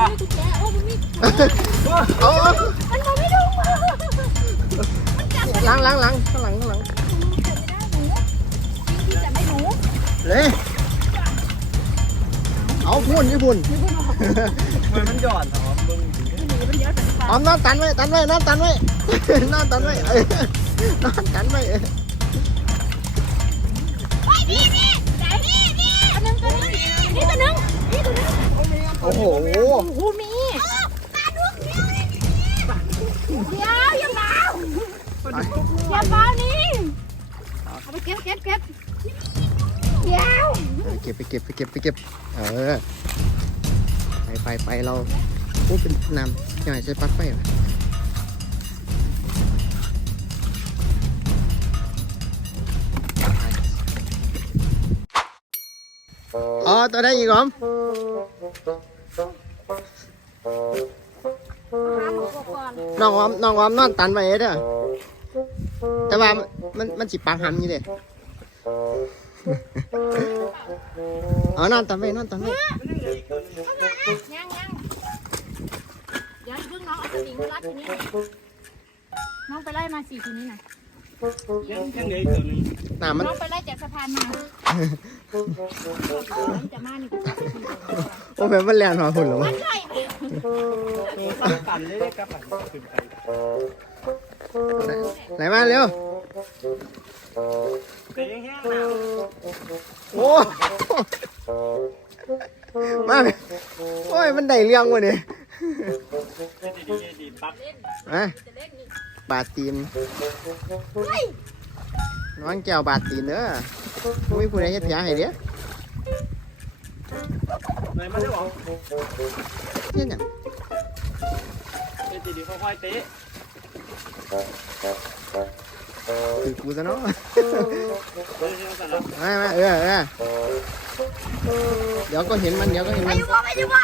ว่ะเอาเอามันบอกไม่รู้ว่ามันจับไม่ล้างล้างล้างข้างหลังข้างหลังได้หนูที่จับไม่หนูเลยเอาพุ่นญี่ปุ่นเหมือนมันหย่อนเหรอมึงหนูมันเยอะจังอนตันไว้ตันไว้นอนตันไว้นอนตันไว้เออนตันไว้ อ้โหโอ้โหมีปลาดุกเดียวเลยเดี๋ยวอย่าเบาอย่าเบานี่เอาไปเก็บเก็บเก็บเดี๋ยวเออเก็บไปเก็บไปเก็บไปเก็บ เออ ไปไปไปเราโอ้เป็นน้ำยังไงใช้ปลั๊กไฟเหรออ๋อตัวได้อีกเหรอม หาหนูก่อนน้องออมน้องออมนอนตันไว้เด้อแต่ว่ามันมันสิปังหำอยู่เด้อ๋อนอนตันไว้นอนตันไว้ยังยังเดี๋ยวดึงน้องเอาสลิงมารัดทีนี้น้องไปไล่มาสี่ทีนี้นะยังยังเหลืออีกตัวหนึง น้ำมัน น้องไปไล่จากสะพานมาน้องจะมานี่ วโอ้แบบมันแรงหัวหุ่นหรอวะมันใช่ตัวสำคัญเลยกับมันขึ้นไหนมาเร็วแต่ยังแห้งหนาวโอ้มาเลยโอ้ยมันได้เรื่องวะเนี่ยดีดีดีปั๊บอะจะเล่นนี่บาดตีนน้องแก้วบาดตีนเด้อไม่ผู้ใดเฮ็ดยาให้เด้อ เลยมันได้บอกเฮ็ดหยังดีดีค่อยๆเตะคือกูซะเนาะเดินเรื่องกันแล้วมามาเออเออเดี๋ยวก็เห็นมันเดี๋ยวก็เห็นไปมันอยู่บ่ไปอยู่บ่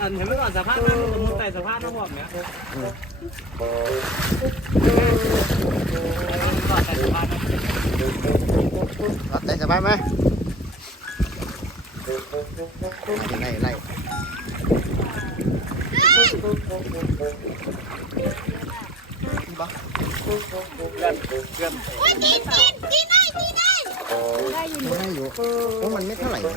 อันเห็นเมื่อก่อนสภาพนั่งสมมติใส่สภาพนั่งบอกเนี้ยก่อนใส่สภาพนั่งรถได้สบายไหม ไล่ไล่บ้าเพื่อนเพื่อนโอ้ยตีนตีนตีนได้ตีนได้ได้อยู่ได้อยู่โอ้มันไม่เท่าไหร่นะ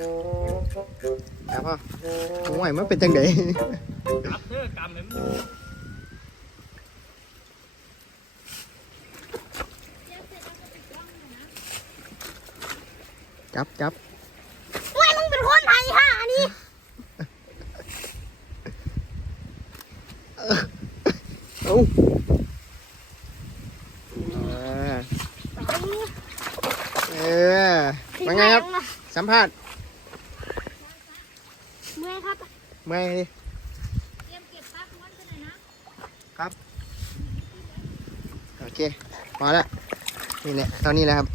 จ๊ะเนี่ยยังอยู่บ่ยังอยู่บ่ได้ได้ได้เอาหอมจับไปไว้เอาจับจับไปไว้เดี๋ยวไปจับไปจับข้างนอกเดี๋ยวหอมเป็นทางนี้ก็ติดหอมครับพ่อโอ้ยมันเป็นจังไดจับเธอกำให้มันจับจับโอ้ยมึงเป็นคนไทยห่านี่เอ้าเออมาไงครับ สัมภาษณ์ เมื่อยครับเมื่อยดิเตรียมเก็บปลั๊กม้วนไปหน่อยนะ โอเค พอแล้วนี่แหละตอนนี้แหละครับ